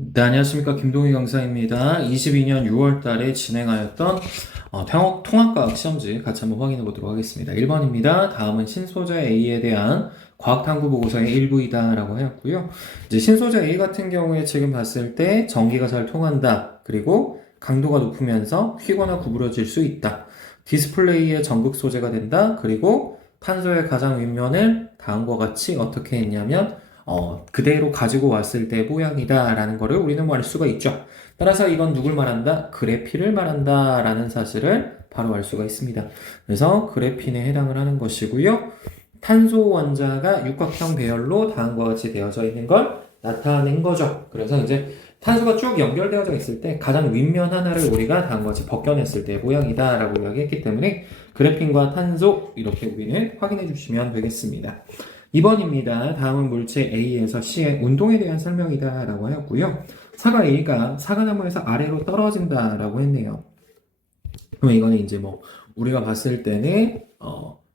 네, 안녕하십니까. 김동희 강사입니다. 22년 6월 달에 진행하였던 통합과학 시험지 같이 한번 확인해 보도록 하겠습니다. 1번입니다. 다음은 신소재 A에 대한 과학탐구 보고서의 일부이다 라고 하였고요. 이제 신소재 A 같은 경우에 지금 봤을 때 전기가 잘 통한다. 그리고 강도가 높으면서 휘거나 구부러질 수 있다. 디스플레이의 전극 소재가 된다. 그리고 탄소의 가장 윗면을 다음과 같이 어떻게 했냐면 그대로 가지고 왔을 때 모양이다 라는 거를 우리는 알 수가 있죠. 따라서 이건 누굴 말한다? 그래핀을 말한다 라는 사실을 바로 알 수가 있습니다. 그래서 그래핀에 해당을 하는 것이고요. 탄소 원자가 육각형 배열로 다음과 같이 되어져 있는 걸 나타낸 거죠. 그래서 이제 탄소가 쭉 연결되어져 있을 때 가장 윗면 하나를 우리가 다음과 같이 벗겨냈을 때 모양이다 라고 이야기했기 때문에 그래핀과 탄소 이렇게 우리는 확인해 주시면 되겠습니다. 2번입니다. 다음은 물질 A에서 C의 운동에 대한 설명이다 라고 하였고요. 사과 A가 사과나무에서 아래로 떨어진다 라고 했네요. 그러면 이거는 이제 우리가 봤을 때는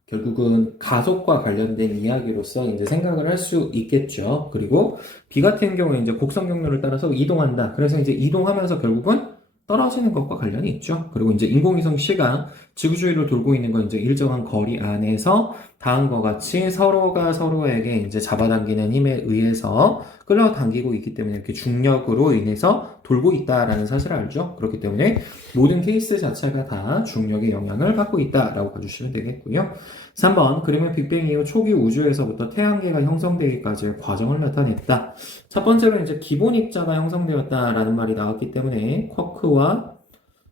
결국은 가속과 관련된 이야기로서 이제 생각을 할 수 있겠죠. 그리고 B 같은 경우에 이제 곡선 경로를 따라서 이동한다. 그래서 이제 이동하면서 결국은 떨어지는 것과 관련이 있죠. 그리고 이제 인공위성 C가 지구 주위를 돌고 있는 건 이제 일정한 거리 안에서 다음과 같이 서로가 서로에게 이제 잡아당기는 힘에 의해서 끌어당기고 있기 때문에 이렇게 중력으로 인해서 돌고 있다라는 사실을 알죠. 그렇기 때문에 모든 케이스 자체가 다 중력의 영향을 받고 있다라고 봐주시면 되겠고요. 3번 그림은 빅뱅 이후 초기 우주에서부터 태양계가 형성되기까지의 과정을 나타냈다. 첫 번째로 이제 기본 입자가 형성되었다라는 말이 나왔기 때문에 쿼크와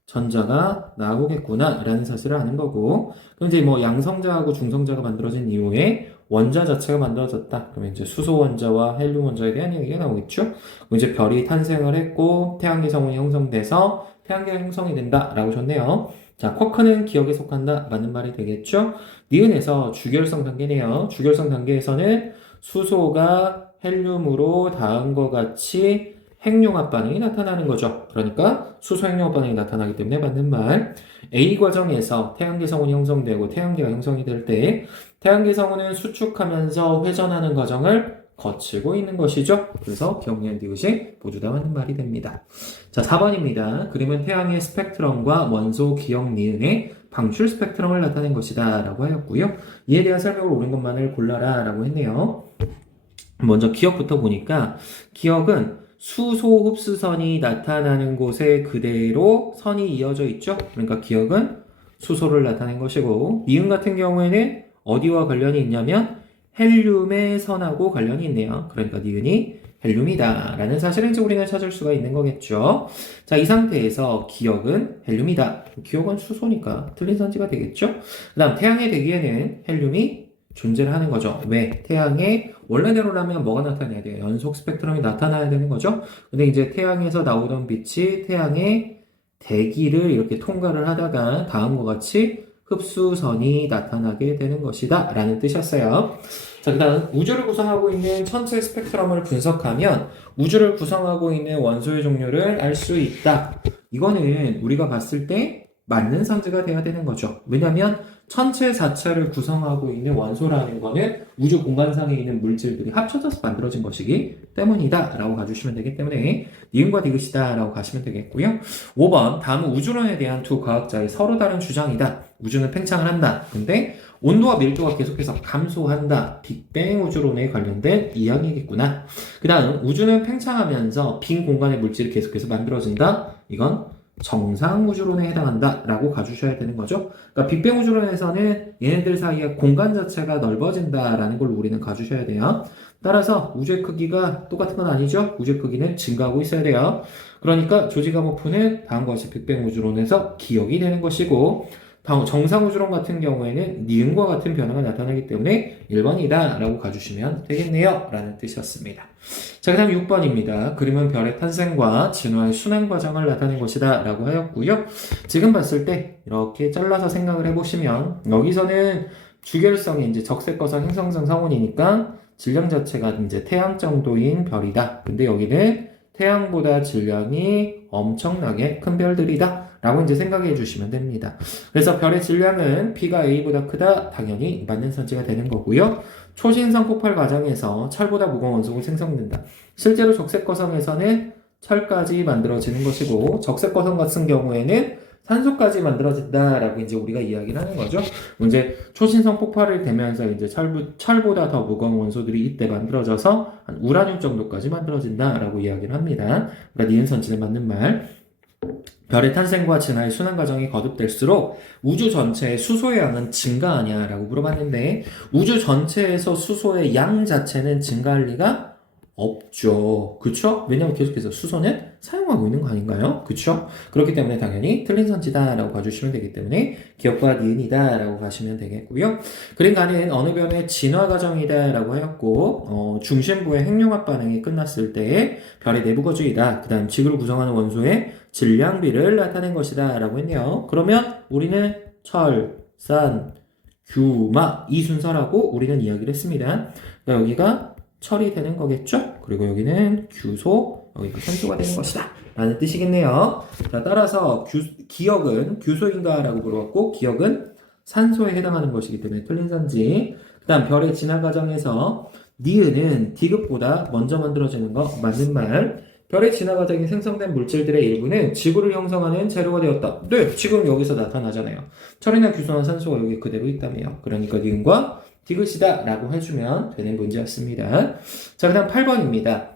전자가 나오겠구나 라는 사실을 아는 거고, 그럼 이제 양성자하고 중성자가 만들어진 이후에 원자 자체가 만들어졌다. 그러면 이제 수소 원자와 헬륨 원자에 대한 얘기가 나오겠죠. 그럼 이제 별이 탄생을 했고 태양계 성운이 형성돼서 태양계가 형성이 된다 라고 줬네요. 자, 쿼크는 기억에 속한다. 맞는 말이 되겠죠. 니은에서 주결성 단계네요. 주결성 단계에서는 수소가 헬륨으로 다음과 같이 핵융합 반응이 나타나는 거죠. 그러니까 수소 핵융합 반응이 나타나기 때문에 맞는 말. A 과정에서 태양계 성운이 형성되고 태양계가 형성이 될 때 태양계 성운은 수축하면서 회전하는 과정을 거치고 있는 것이죠. 그래서 기억니은 디귿이 모두 다 맞는 말이 됩니다. 자, 4번입니다. 그림은 태양의 스펙트럼과 원소 기억 니은의 방출 스펙트럼을 나타낸 것이다 라고 하였고요. 이에 대한 설명을 옳은 것만을 골라라 라고 했네요. 먼저 기억부터 보니까 기억은 수소 흡수선이 나타나는 곳에 그대로 선이 이어져 있죠. 그러니까 기억은 수소를 나타낸 것이고, 니은 같은 경우에는 어디와 관련이 있냐면 헬륨의 선하고 관련이 있네요. 그러니까 니은이 헬륨이다 라는 사실을 이제 우리는 찾을 수가 있는 거겠죠. 자, 이 상태에서 기억은 헬륨이다. 기억은 수소니까 틀린 선지가 되겠죠. 그 다음 태양의 대기에는 헬륨이 존재를 하는 거죠. 왜? 태양의 원래대로라면 뭐가 나타나야 돼요? 연속 스펙트럼이 나타나야 되는 거죠. 근데 이제 태양에서 나오던 빛이 태양의 대기를 이렇게 통과를 하다가 다음과 같이 흡수선이 나타나게 되는 것이다 라는 뜻이었어요. 자, 그 다음 우주를 구성하고 있는 전체 스펙트럼을 분석하면 우주를 구성하고 있는 원소의 종류를 알 수 있다. 이거는 우리가 봤을 때 맞는 선지가 돼야 되는 거죠. 왜냐하면 천체 자체를 구성하고 있는 원소라는 거는 우주 공간상에 있는 물질들이 합쳐져서 만들어진 것이기 때문이다 라고 가주시면 되기 때문에 니은과 디귿이다 라고 가시면 되겠고요. 5번 다음은 우주론에 대한 두 과학자의 서로 다른 주장이다. 우주는 팽창을 한다. 근데 온도와 밀도가 계속해서 감소한다. 빅뱅 우주론에 관련된 이야기겠구나. 그 다음 우주는 팽창하면서 빈 공간의 물질이 계속해서 만들어진다. 이건 정상 우주론에 해당한다 라고 가주셔야 되는 거죠. 그러니까 빅뱅 우주론에서는 얘네들 사이에 공간 자체가 넓어진다 라는 걸 우리는 가주셔야 돼요. 따라서 우주의 크기가 똑같은 건 아니죠. 우주의 크기는 증가하고 있어야 돼요. 그러니까 조지 가모프는 다음과 같이 빅뱅 우주론에서 기억이 되는 것이고, 다음 정상 우주론 같은 경우에는 니은과 같은 변화가 나타나기 때문에 1번이다 라고 가주시면 되겠네요 라는 뜻이었습니다. 자, 그 다음 6번입니다. 그림은 별의 탄생과 진화의 순환 과정을 나타낸 것이다 라고 하였고요. 지금 봤을 때 이렇게 잘라서 생각을 해보시면 여기서는 주결성이 이제 적색거성 행성상 성운이니까 질량 자체가 이제 태양 정도인 별이다. 근데 여기는 태양보다 질량이 엄청나게 큰 별들이다 라고 이제 생각해 주시면 됩니다. 그래서 별의 질량은 B가 A보다 크다. 당연히 맞는 선지가 되는 거고요. 초신성 폭발 과정에서 철보다 무거운 원소가 생성된다. 실제로 적색거성에서는 철까지 만들어지는 것이고, 적색거성 같은 경우에는 산소까지 만들어진다라고 이제 우리가 이야기를 하는 거죠. 이제 초신성 폭발을 되면서 이제 철보다 더 무거운 원소들이 이때 만들어져서 한 우라늄 정도까지 만들어진다라고 이야기를 합니다. 그러니까 니은선진에 맞는 말. 별의 탄생과 진화의 순환 과정이 거듭될수록 우주 전체의 수소의 양은 증가하냐라고 물어봤는데, 우주 전체에서 수소의 양 자체는 증가할 리가 없죠. 그쵸? 왜냐면 계속해서 수소는 사용하고 있는 거 아닌가요? 그쵸? 그렇기 때문에 당연히 틀린 선지다라고 봐주시면 되기 때문에 기억과 니은이다라고 가시면 되겠고요. 그림가는 어느 별의 진화 과정이다라고 하였고, 중심부의 핵융합 반응이 끝났을 때 별의 내부 거주이다. 그 다음 지구를 구성하는 원소의 질량비를 나타낸 것이다 라고 했네요. 그러면 우리는 철, 산, 규, 마 이 순서라고 우리는 이야기를 했습니다. 그러니까 여기가 철이 되는 거겠죠? 그리고 여기는 규소, 여기가 산소가 되는 것이다 라는 뜻이겠네요. 자, 따라서 기억은 규소인가 라고 물어봤고, 기억은 산소에 해당하는 것이기 때문에 틀린 선지. 그 다음 별의 진화 과정에서 니은은 디귿보다 먼저 만들어지는 거 맞는 말. 별의 진화 과정에 생성된 물질들의 일부는 지구를 형성하는 재료가 되었다. 네, 지금 여기서 나타나잖아요. 철이나 규소나 산소가 여기 그대로 있다며요. 그러니까 니은과 디귿이다 라고 해주면 되는 문제였습니다. 자, 그 다음 8번입니다.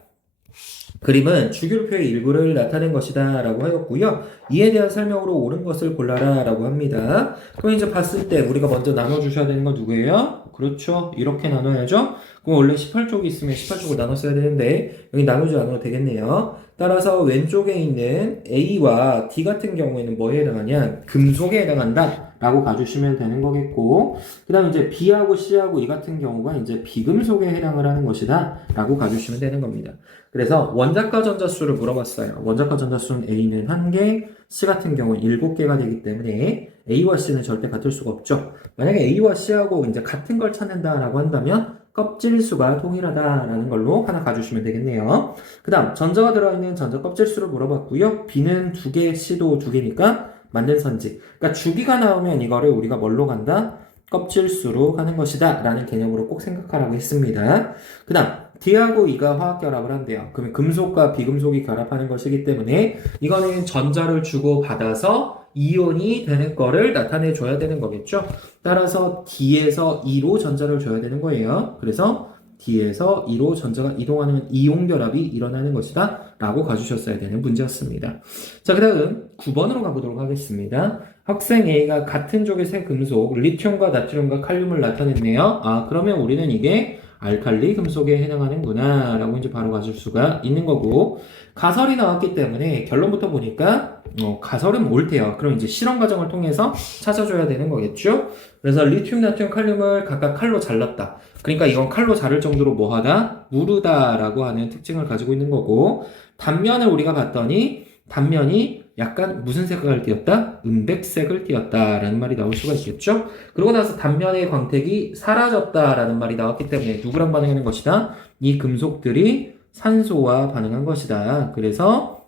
그림은 주기율표의 일부를 나타낸 것이다 라고 하였고요. 이에 대한 설명으로 옳은 것을 골라라 라고 합니다. 그럼 이제 봤을 때 우리가 먼저 나눠주셔야 되는 건 누구예요? 그렇죠. 이렇게 나눠야죠. 그럼 원래 18쪽이 있으면 18쪽을 나눴어야 되는데 여기 나누지 않아도 되겠네요. 따라서 왼쪽에 있는 A와 D 같은 경우에는 뭐에 해당하냐? 금속에 해당한다 라고 봐주시면 되는 거겠고, 그 다음 이제 B하고 C하고 E 같은 경우가 이제 비금속에 해당을 하는 것이다 라고 봐주시면 되는 겁니다. 그래서 원자과 전자수를 물어봤어요. 원자과 전자수는 A는 1개, C 같은 경우는 7개가 되기 때문에 A와 C는 절대 같을 수가 없죠. 만약에 A와 C하고 이제 같은 걸 찾는다라고 한다면 껍질수가 동일하다라는 걸로 하나 가주시면 되겠네요. 그 다음 전자가 들어있는 전자 껍질수를 물어봤고요. B는 2개, C도 2개니까 맞는 선지. 그러니까 주기가 나오면 이거를 우리가 뭘로 간다? 껍질수로 가는 것이다 라는 개념으로 꼭 생각하라고 했습니다. 그 다음 D하고 E가 화학결합을 한대요. 그러면 금속과 비금속이 결합하는 것이기 때문에 이거는 전자를 주고 받아서 이온이 되는 거를 나타내 줘야 되는 거겠죠. 따라서 D에서 E로 전자를 줘야 되는 거예요. 그래서 D에서 E로 전자가 이동하는 이온 결합이 일어나는 것이다 라고 가주셨어야 되는 문제였습니다. 자, 그 다음 9번으로 가보도록 하겠습니다. 학생 A가 같은 쪽의 새 금속 리튬과 나트륨과 칼륨을 나타냈네요. 아, 그러면 우리는 이게 알칼리 금속에 해당하는구나 라고 이제 바로 가질 수가 있는 거고, 가설이 나왔기 때문에 결론부터 보니까 가설은 옳대요. 그럼 이제 실험 과정을 통해서 찾아줘야 되는 거겠죠. 그래서 리튬, 나트륨, 칼륨을 각각 칼로 잘랐다. 그러니까 이건 칼로 자를 정도로 뭐하다? 무르다 라고 하는 특징을 가지고 있는 거고, 단면을 우리가 봤더니 단면이 약간 무슨 색깔을 띄었다? 은백색을 띄었다라는 말이 나올 수가 있겠죠? 그러고 나서 단면의 광택이 사라졌다라는 말이 나왔기 때문에 누구랑 반응하는 것이다? 이 금속들이 산소와 반응한 것이다. 그래서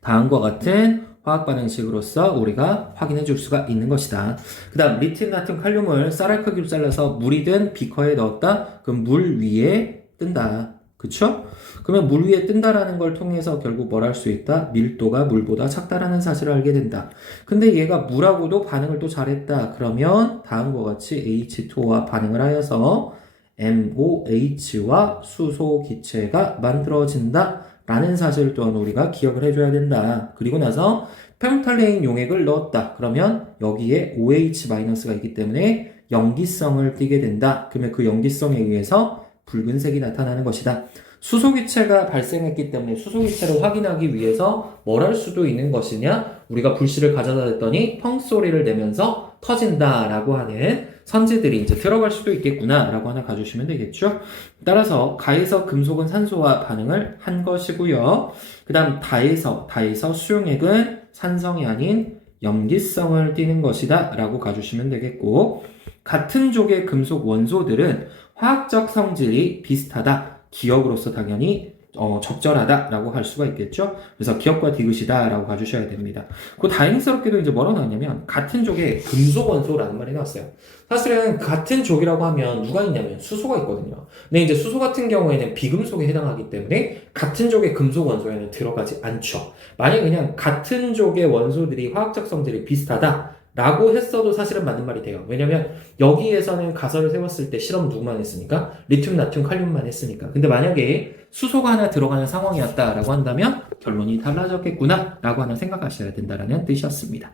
다음과 같은 화학 반응식으로서 우리가 확인해 줄 수가 있는 것이다. 그 다음 리튬, 나트륨, 칼륨을 쌀알 크기로 잘라서 물이 든 비커에 넣었다. 그럼 물 위에 뜬다. 그쵸? 그러면 물 위에 뜬다라는 걸 통해서 결국 뭘 할 수 있다? 밀도가 물보다 작다라는 사실을 알게 된다. 근데 얘가 물하고도 반응을 또 잘했다. 그러면 다음과 같이 H2와 반응을 하여서 MOH와 수소 기체가 만들어진다 라는 사실 또한 우리가 기억을 해줘야 된다. 그리고 나서 페놀탈레인 용액을 넣었다. 그러면 여기에 OH-가 있기 때문에 염기성을 띠게 된다. 그러면 그 염기성에 의해서 붉은색이 나타나는 것이다. 수소기체가 발생했기 때문에 수소기체를 확인하기 위해서 뭘 할 수도 있는 것이냐? 우리가 불씨를 가져다 댔더니 펑 소리를 내면서 터진다라고 하는 선지들이 이제 들어갈 수도 있겠구나 라고 하나 가주시면 되겠죠. 따라서 가에서 금속은 산소와 반응을 한 것이고요. 그 다음 다에서 수용액은 산성이 아닌 염기성을 띠는 것이다 라고 가주시면 되겠고, 같은 족의 금속 원소들은 화학적 성질이 비슷하다. 기억으로서 당연히 적절하다라고 할 수가 있겠죠. 그래서 기억과 디귿이다 라고 봐주셔야 됩니다. 그 다행스럽게도 이제 뭐라고 나왔냐면 같은 족에 금속 원소라는 말이 나왔어요. 사실은 같은 족이라고 하면 누가 있냐면 수소가 있거든요. 근데 이제 수소 같은 경우에는 비금속에 해당하기 때문에 같은 족의 금속 원소에는 들어가지 않죠. 만약에 그냥 같은 족의 원소들이 화학적 성질이 비슷하다 라고 했어도 사실은 맞는 말이 돼요. 왜냐면 여기에서는 가설을 세웠을 때 실험 누구만 했으니까? 리튬, 나튬, 칼륨만 했으니까. 근데 만약에 수소가 하나 들어가는 상황이었다라고 한다면 결론이 달라졌겠구나 라고 하나 생각하셔야 된다는 뜻이었습니다.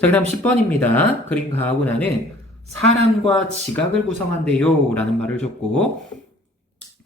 자, 그 다음 10번입니다. 그림 가하고나는 사람과 지각을 구성한대요 라는 말을 줬고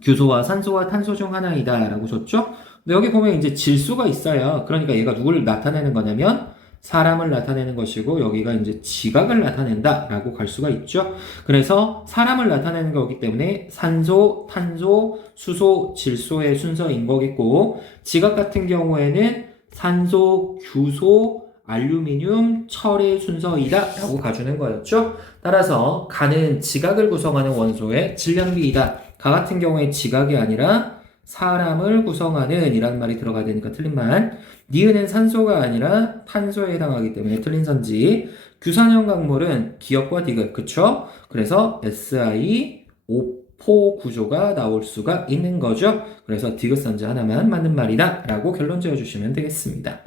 규소와 산소와 탄소 중 하나이다 라고 줬죠. 근데 여기 보면 이제 질소가 있어요. 그러니까 얘가 누구를 나타내는 거냐면 사람을 나타내는 것이고 여기가 이제 지각을 나타낸다 라고 갈 수가 있죠. 그래서 사람을 나타내는 거기 때문에 산소, 탄소, 수소, 질소의 순서인 거겠고 지각 같은 경우에는 산소, 규소, 알루미늄, 철의 순서이다 라고 가주는 거였죠. 따라서 가는 지각을 구성하는 원소의 질량비이다. 가 같은 경우에 지각이 아니라 사람을 구성하는 이라는 말이 들어가야 되니까 틀린 말. 니은은 산소가 아니라 탄소에 해당하기 때문에 틀린 선지. 규산형 강물은 기역과 디귿, 그쵸? 그래서 SI, 오포 구조가 나올 수가 있는 거죠. 그래서 디귿 선지 하나만 맞는 말이다 라고 결론 지어주시면 되겠습니다.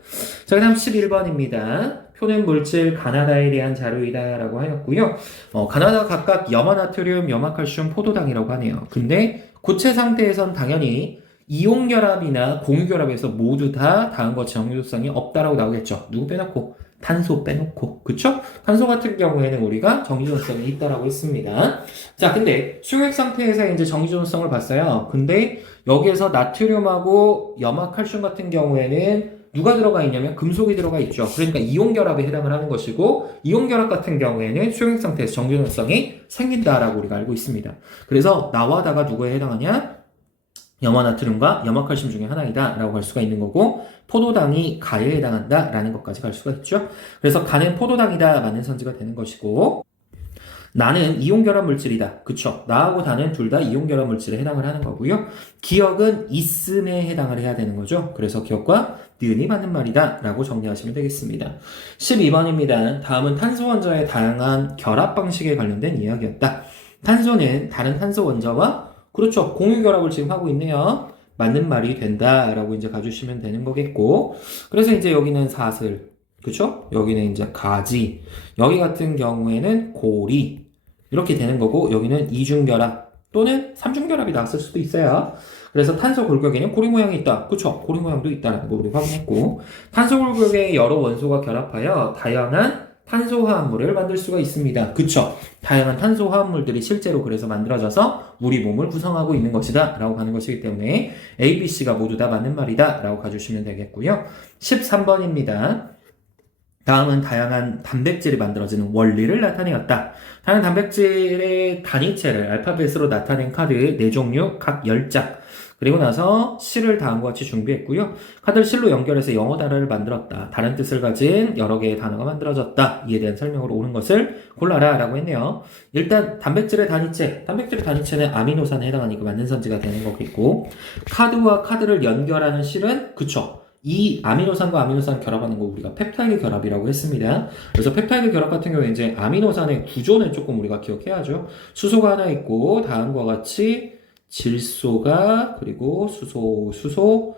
자, 그 다음 11번입니다. 표는 물질 가나다에 대한 자료이다 라고 하였고요. 가나다 각각 염화나트륨, 염화칼슘, 포도당이라고 하네요. 근데 고체 상태에선 당연히 이온결합이나 공유결합에서 모두 다 다음과 정유도성이 없다라고 나오겠죠. 누구 빼놓고? 탄소 빼놓고. 그쵸? 탄소 같은 경우에는 우리가 정유도성이 있다라고 했습니다. 자, 근데 수액 상태에서 이제 정유도성을 봤어요. 근데 여기에서 나트륨하고 염화칼슘 같은 경우에는 누가 들어가 있냐면 금속이 들어가 있죠. 그러니까 이온결합에 해당을 하는 것이고 이온결합 같은 경우에는 수용액 상태에서 정균성이 생긴다라고 우리가 알고 있습니다. 그래서 나와 다가 누구에 해당하냐? 염화나트륨과 염화칼슘 중에 하나이다 라고 할 수가 있는 거고 포도당이 가에 해당한다 라는 것까지 갈 수가 있죠. 그래서 가는 포도당이다 맞는 선지가 되는 것이고 나는 이온결합 물질이다. 그쵸? 나하고 다는 둘 다 이온결합 물질에 해당을 하는 거고요. 기억은 있음에 해당을 해야 되는 거죠. 그래서 기억과 니은이 맞는 말이다 라고 정리하시면 되겠습니다. 12번입니다. 다음은 탄소 원자의 다양한 결합 방식에 관련된 이야기였다. 탄소는 다른 탄소 원자와 그렇죠. 공유 결합을 지금 하고 있네요. 맞는 말이 된다 라고 이제 가주시면 되는 거겠고 그래서 이제 여기는 사슬 그쵸? 여기는 이제 가지 여기 같은 경우에는 고리 이렇게 되는 거고 여기는 이중결합 또는 삼중결합이 나왔을 수도 있어요. 그래서 탄소 골격에는 고리 모양이 있다. 그쵸? 고리 모양도 있다는 거 우리 확인했고 탄소 골격에 여러 원소가 결합하여 다양한 탄소화합물을 만들 수가 있습니다. 그쵸? 다양한 탄소화합물들이 실제로 그래서 만들어져서 우리 몸을 구성하고 있는 것이다 라고 하는 것이기 때문에 A, B, C가 모두 다 맞는 말이다 라고 가주시면 되겠고요. 13번입니다. 다음은 다양한 단백질이 만들어지는 원리를 나타내었다. 다양한 단백질의 단위체를 알파벳으로 나타낸 카드 4종류 각 10장 그리고 나서 시를 다음과 같이 준비했고요. 카드를 실로 연결해서 영어 단어를 만들었다. 다른 뜻을 가진 여러 개의 단어가 만들어졌다. 이에 대한 설명으로 옳은 것을 골라라 라고 했네요. 일단 단백질의 단위체는 아미노산에 해당하니까 맞는 선지가 되는 거겠고 카드와 카드를 연결하는 실은 그쵸. 이 아미노산과 아미노산 결합하는 거 우리가 펩타이드 결합이라고 했습니다. 그래서 펩타이드 결합 같은 경우에 이제 아미노산의 구조는 조금 우리가 기억해야죠. 수소가 하나 있고 다음과 같이 질소가 그리고 수소,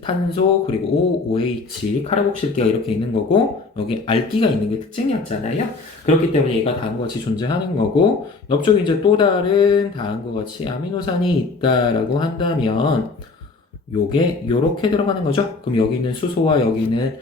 탄소 그리고 OH 카르복실기가 이렇게 있는 거고 여기 알기가 있는 게 특징이었잖아요. 그렇기 때문에 얘가 다음과 같이 존재하는 거고 옆쪽에 이제 또 다른 다음과 같이 아미노산이 있다라고 한다면 요게 요렇게 들어가는 거죠. 그럼 여기 있는 수소와 여기 있는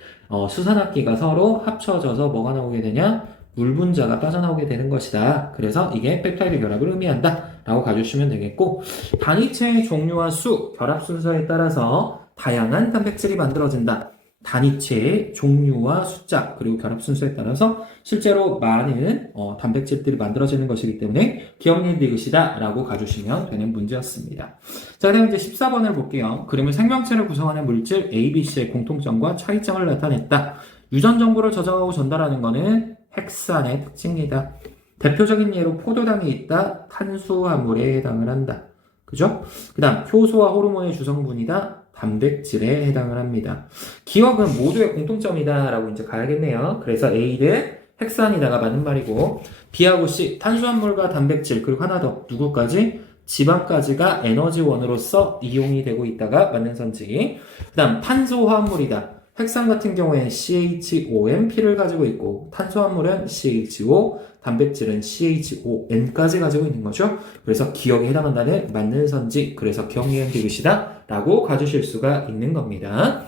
수산화기가 서로 합쳐져서 뭐가 나오게 되냐? 물 분자가 빠져나오게 되는 것이다. 그래서 이게 펩타이드 결합을 의미한다 라고 가주시면 되겠고 단위체의 종류와 수, 결합 순서에 따라서 다양한 단백질이 만들어진다. 단위체의 종류와 숫자 그리고 결합 순서에 따라서 실제로 많은 단백질들이 만들어지는 것이기 때문에 기억니 디귿이다 라고 가주시면 되는 문제였습니다. 자, 그다음 이제 14번을 볼게요. 그림은 생명체를 구성하는 물질 A, B, C의 공통점과 차이점을 나타냈다. 유전 정보를 저장하고 전달하는 것은 핵산의 특징이다. 대표적인 예로 포도당이 있다. 탄수화물에 해당을 한다. 그죠? 그 다음 효소와 호르몬의 주성분이다. 단백질에 해당을 합니다. 기억은 모두의 공통점이다 라고 이제 가야겠네요. 그래서 A 대 핵산이다가 맞는 말이고 B하고 C 탄수화물과 단백질 그리고 하나 더 누구까지? 지방까지가 에너지원으로서 이용이 되고 있다가 맞는 선지. 그 다음 탄소화물이다. 핵산 같은 경우에는 CHONP를 가지고 있고 탄수화물은 CHO, 단백질은 CHON까지 가지고 있는 거죠. 그래서 기억에 해당한다는 맞는 선지, 그래서 기억니은 디귿이다 라고 가주실 수가 있는 겁니다.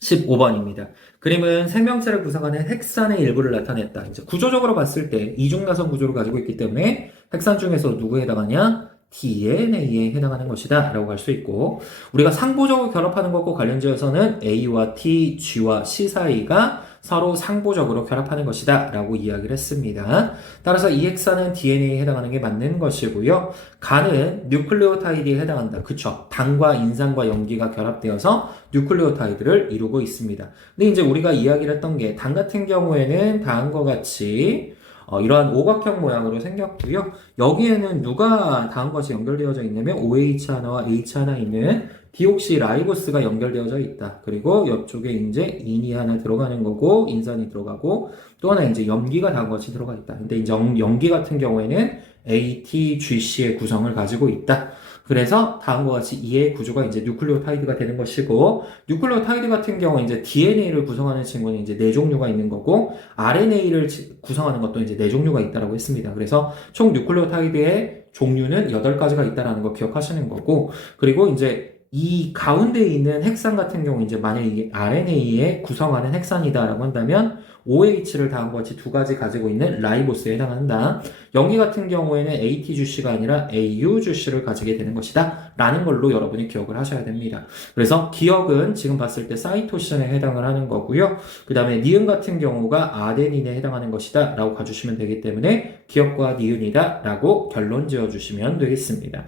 15번입니다. 그림은 생명체를 구성하는 핵산의 일부를 나타냈다. 이제 구조적으로 봤을 때 이중나선 구조를 가지고 있기 때문에 핵산 중에서 누구에 해당하냐? DNA에 해당하는 것이다 라고 할 수 있고 우리가 상보적으로 결합하는 것과 관련지어서는 A와 T, G와 C 사이가 서로 상보적으로 결합하는 것이다 라고 이야기를 했습니다. 따라서 이 핵산은 DNA에 해당하는 게 맞는 것이고요. 간은 뉴클레오타이드에 해당한다. 그쵸? 당과 인산과 염기가 결합되어서 뉴클레오타이드를 이루고 있습니다. 근데 이제 우리가 이야기를 했던 게 당 같은 경우에는 다음과 같이 이러한 오각형 모양으로 생겼고요. 여기에는 누가 다음과 같이 연결되어져 있냐면 OH 하나와 H 하나 있는 디옥시라이보스가 연결되어져 있다. 그리고 옆쪽에 이제 인이 하나 들어가는 거고 인산이 들어가고 또 하나 이제 염기가 다음과 같이 들어가 있다. 근데 이제 염기 같은 경우에는 ATGC의 구성을 가지고 있다. 그래서 다음과 같이 이의 구조가 이제 뉴클레오타이드가 되는 것이고 뉴클레오타이드 같은 경우는 이제 DNA를 구성하는 친구는 이제 네 종류가 있는 거고 RNA를 구성하는 것도 이제 네 종류가 있다라고 했습니다. 그래서 총 뉴클레오타이드의 종류는 8가지가 있다라는 거 기억하시는 거고 그리고 이제 이 가운데 있는 핵산 같은 경우 이제 만약에 이게 RNA에 구성하는 핵산이다라고 한다면 OH를 다음과 같이 2가지 가지고 있는 라이보스에 해당한다. 염기 같은 경우에는 ATGC가 아니라 AUGC를 가지게 되는 것이다. 라는 걸로 여러분이 기억을 하셔야 됩니다. 그래서 기억은 지금 봤을 때 사이토신에 해당을 하는 거고요. 그 다음에 니은 같은 경우가 아데닌에 해당하는 것이다. 라고 가주시면 되기 때문에 기억과 니은이다. 라고 결론 지어주시면 되겠습니다.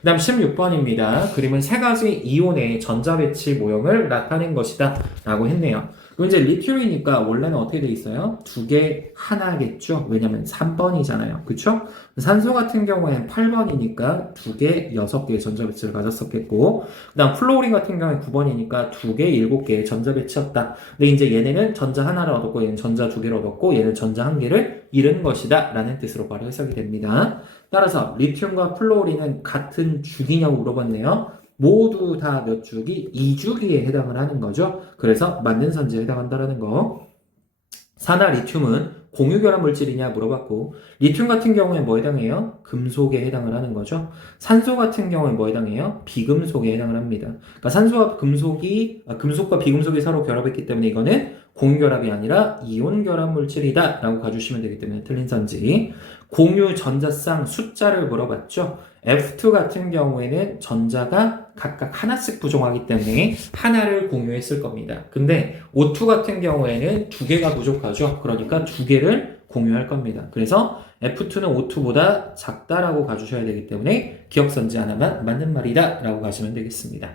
그 다음 16번입니다. 그림은 3가지 이온의 전자배치 모형을 나타낸 것이다. 라고 했네요. 그럼 이제 리튬이니까 원래는 어떻게 돼 있어요? 2개 하나겠죠? 왜냐면 3번이잖아요. 그쵸? 산소 같은 경우에는 8번이니까 2개, 6개의 전자배치를 가졌었겠고 그 다음 플로린 같은 경우에 9번이니까 2개, 7개의 전자배치였다. 근데 이제 얘네는 전자 하나를 얻었고 얘는 전자 2개를 얻었고 얘는 전자 1개를 잃은 것이다 라는 뜻으로 바로 해석이 됩니다. 따라서 리튬과 플로린은 같은 주기냐고 물어봤네요. 모두 다 몇 주기? 2주기에 해당을 하는 거죠. 그래서 맞는 선지에 해당한다라는 거. 산화 리튬은 공유결합 물질이냐 물어봤고 리튬 같은 경우에 뭐 해당해요? 금속에 해당을 하는 거죠. 산소 같은 경우에 뭐 해당해요? 비금속에 해당을 합니다. 그러니까 산소와 금속과 비금속이 서로 결합했기 때문에 이거는 공유결합이 아니라 이온결합 물질이다 라고 가주시면 되기 때문에 틀린 선지. 공유 전자쌍 숫자를 물어봤죠. F2 같은 경우에는 전자가 각각 하나씩 부족하기 때문에 하나를 공유했을 겁니다. 근데 O2 같은 경우에는 2개가 부족하죠. 그러니까 2개를 공유할 겁니다. 그래서 F2는 O2보다 작다라고 가주셔야 되기 때문에 기억선지 하나만 맞는 말이다 라고 가시면 되겠습니다.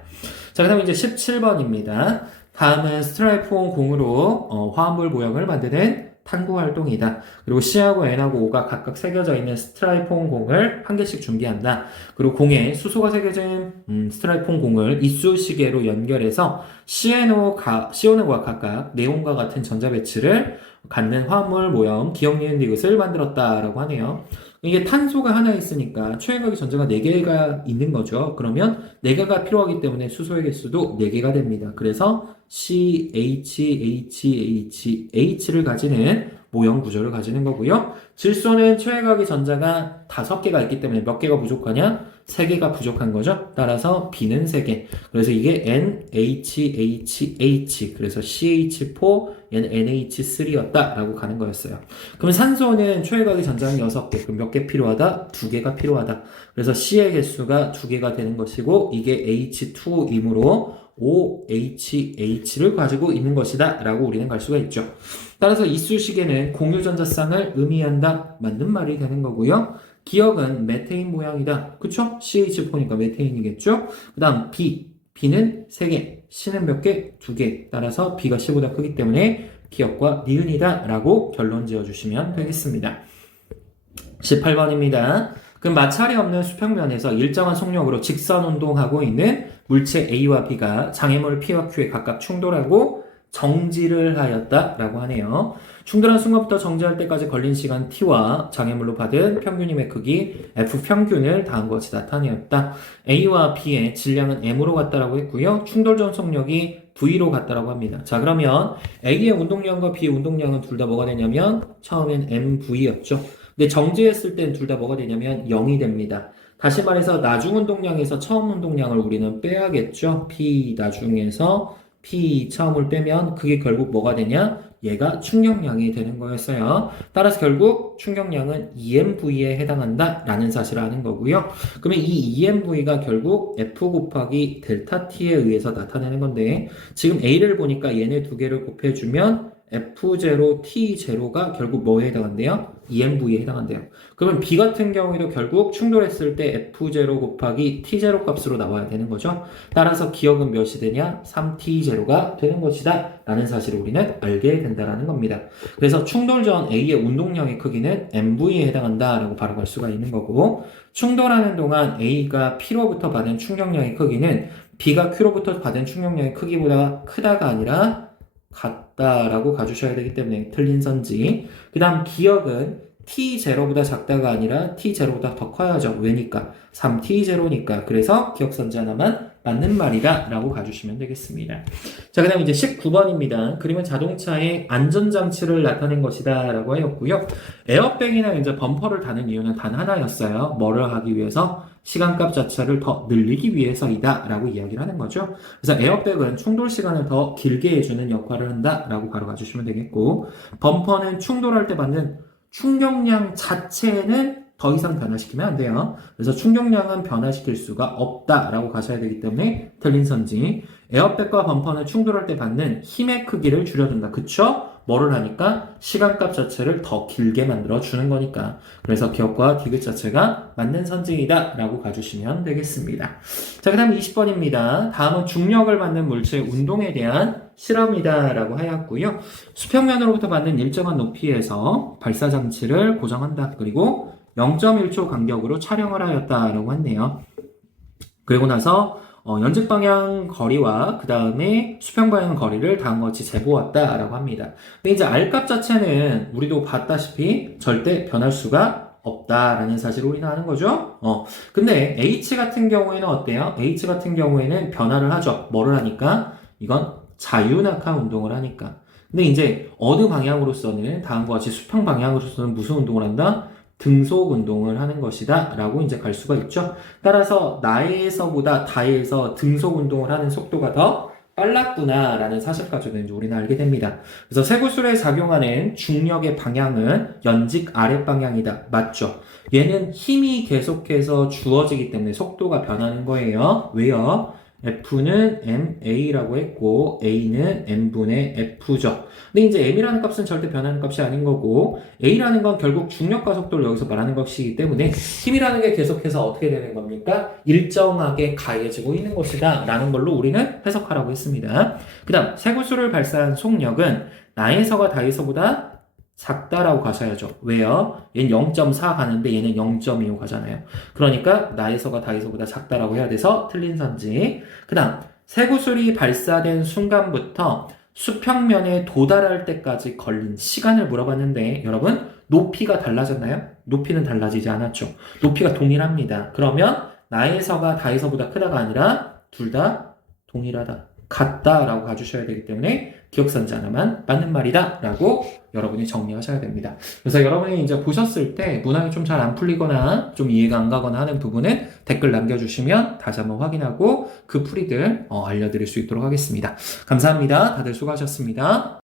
자, 그 다음에 이제 17번입니다. 다음은 스트라이프온 공으로 화합물 모형을 만드는 탐구 활동이다. 그리고 C하고 N하고 O가 각각 새겨져 있는 스트라이폰 공을 한 개씩 준비한다. 그리고 공에 수소가 새겨진 스트라이폰 공을 이쑤시개로 연결해서 CNO가 각각 네온과 같은 전자배치를 갖는 화합물 모형 기억 니은 디귿을 만들었다라고 하네요. 이게 탄소가 하나 있으니까 최외각의 전자가 4개가 있는 거죠. 그러면 4개가 필요하기 때문에 수소의 개수도 4개가 됩니다. 그래서 CHHHH를 가지는 모형 구조를 가지는 거고요. 질소는 최외각의 전자가 5개가 있기 때문에 몇 개가 부족하냐? 3개가 부족한 거죠. 따라서 B는 3개. 그래서 이게 NHHH 그래서 CH4, 얘는 NH3였다 라고 가는 거였어요. 그럼 산소는 최외각의 전자는 6개. 그럼 몇 개 필요하다? 2개가 필요하다. 그래서 C의 개수가 2개가 되는 것이고 이게 H2이므로 OHH를 가지고 있는 것이다 라고 우리는 갈 수가 있죠. 따라서 이쑤시개는 공유전자쌍을 의미한다. 맞는 말이 되는 거고요. 기억은 메테인 모양이다. 그쵸? CH4니까 메테인이겠죠? 그 다음 B는 3개, C는 몇 개? 2개. 따라서 B가 C보다 크기 때문에 기억과 니은이다 라고 결론 지어주시면 되겠습니다. 18번입니다. 그럼 마찰이 없는 수평면에서 일정한 속력으로 직선 운동하고 있는 물체 A와 B가 장애물 P와 Q에 각각 충돌하고 정지를 하였다라고 하네요. 충돌한 순간부터 정지할 때까지 걸린 시간 T와 장애물로 받은 평균임의 크기 F 평균을 다음과 같이 나타내었다. A와 B의 질량은 M으로 같다라고 했고요. 충돌 전 속력이 V로 같다라고 합니다. 자, 그러면 A의 운동량과 B의 운동량은 둘 다 뭐가 되냐면 처음엔 MV였죠. 근데 정지했을 땐 둘 다 뭐가 되냐면 0이 됩니다. 다시 말해서 나중 운동량에서 처음 운동량을 우리는 빼야겠죠. P 나중에서 P 처음을 빼면 그게 결국 뭐가 되냐? 얘가 충격량이 되는 거였어요. 따라서 결국 충격량은 EMV에 해당한다 라는 사실을 아는 거고요. 그러면 이 EMV가 결국 F 곱하기 델타 T에 의해서 나타내는 건데 지금 A를 보니까 얘네 두 개를 곱해주면 F0, T0가 결국 뭐에 해당한대요? EMV에 해당한대요. 그러면 B 같은 경우에도 결국 충돌했을 때 F0 곱하기 T0 값으로 나와야 되는 거죠. 따라서 기억은 몇이 되냐? 3T0가 되는 것이다 라는 사실을 우리는 알게 된다는 겁니다. 그래서 충돌 전 A의 운동량의 크기는 MV에 해당한다 라고 바로 갈 수가 있는 거고 충돌하는 동안 A가 P로부터 받은 충격량의 크기는 B가 Q로부터 받은 충격량의 크기보다 크다가 아니라 같다라고 가주셔야 되기 때문에 틀린 선지. 그 다음 기억은 T0보다 작다가 아니라 T0보다 더 커야죠. 왜니까? 3T0니까. 그래서 기억 선지 하나만 맞는 말이다 라고 가주시면 되겠습니다. 자, 그 다음 이제 19번입니다. 그림은 자동차의 안전장치를 나타낸 것이다 라고 하였고요. 에어백이나 이제 범퍼를 다는 이유는 단 하나였어요. 뭐를 하기 위해서? 시간값 자체를 더 늘리기 위해서이다 라고 이야기를 하는 거죠. 그래서 에어백은 충돌 시간을 더 길게 해주는 역할을 한다 라고 바로 가주시면 되겠고 범퍼는 충돌할 때 받는 충격량 자체는 더 이상 변화시키면 안 돼요. 그래서 충격량은 변화시킬 수가 없다라고 가셔야 되기 때문에 틀린 선지. 에어백과 범퍼는 충돌할 때 받는 힘의 크기를 줄여준다. 그쵸? 뭐를 하니까? 시간값 자체를 더 길게 만들어주는 거니까. 그래서 기억과 디귿 자체가 맞는 선지이다 라고 가주시면 되겠습니다. 자, 그 다음 20번입니다. 다음은 중력을 받는 물체의 운동에 대한 실험이다 라고 하였고요. 수평면으로부터 받는 일정한 높이에서 발사장치를 고정한다. 그리고 0.1초 간격으로 촬영을 하였다라고 했네요. 그리고 나서 연직 방향 거리와 그 다음에 수평 방향 거리를 다음과 같이 재보았다라고 합니다. 근데 이제 R값 자체는 우리도 봤다시피 절대 변할 수가 없다라는 사실을 우리는 아는 거죠. 근데 H 같은 경우에는 어때요? H 같은 경우에는 변화를 하죠. 뭐를 하니까? 이건 자유낙하 운동을 하니까. 근데 이제 어느 방향으로서는 다음과 같이 수평 방향으로서는 무슨 운동을 한다? 등속 운동을 하는 것이다 라고 이제 갈 수가 있죠. 따라서 나에서보다 다에서 등속 운동을 하는 속도가 더 빨랐구나 라는 사실까지도 이제 우리는 알게 됩니다. 그래서 세구술에 작용하는 중력의 방향은 연직 아랫 방향이다. 맞죠? 얘는 힘이 계속해서 주어지기 때문에 속도가 변하는 거예요. 왜요? F는 MA라고 했고 A는 M분의 F죠. 근데 이제 M이라는 값은 절대 변하는 값이 아닌 거고 A라는 건 결국 중력과 속도를 여기서 말하는 것이기 때문에 힘이라는 게 계속해서 어떻게 되는 겁니까? 일정하게 가해지고 있는 것이다 라는 걸로 우리는 해석하라고 했습니다. 그 다음 세구수를 발사한 속력은 나에서가 다에서보다 작다라고 가셔야죠. 왜요? 얘는 0.4 가는데 얘는 0.25 가잖아요. 그러니까 나에서가 다에서보다 작다라고 해야 돼서 틀린 선지. 그 다음 세구술이 발사된 순간부터 수평면에 도달할 때까지 걸린 시간을 물어봤는데 여러분 높이가 달라졌나요? 높이는 달라지지 않았죠. 높이가 동일합니다. 그러면 나에서가 다에서보다 크다가 아니라 둘 다 동일하다. 같다라고 가주셔야 되기 때문에 기억선지 하나만 맞는 말이다 라고 여러분이 정리하셔야 됩니다. 그래서 여러분이 이제 보셨을 때 문항이 좀 잘 안 풀리거나 좀 이해가 안 가거나 하는 부분은 댓글 남겨주시면 다시 한번 확인하고 그 풀이들 알려드릴 수 있도록 하겠습니다. 감사합니다. 다들 수고하셨습니다.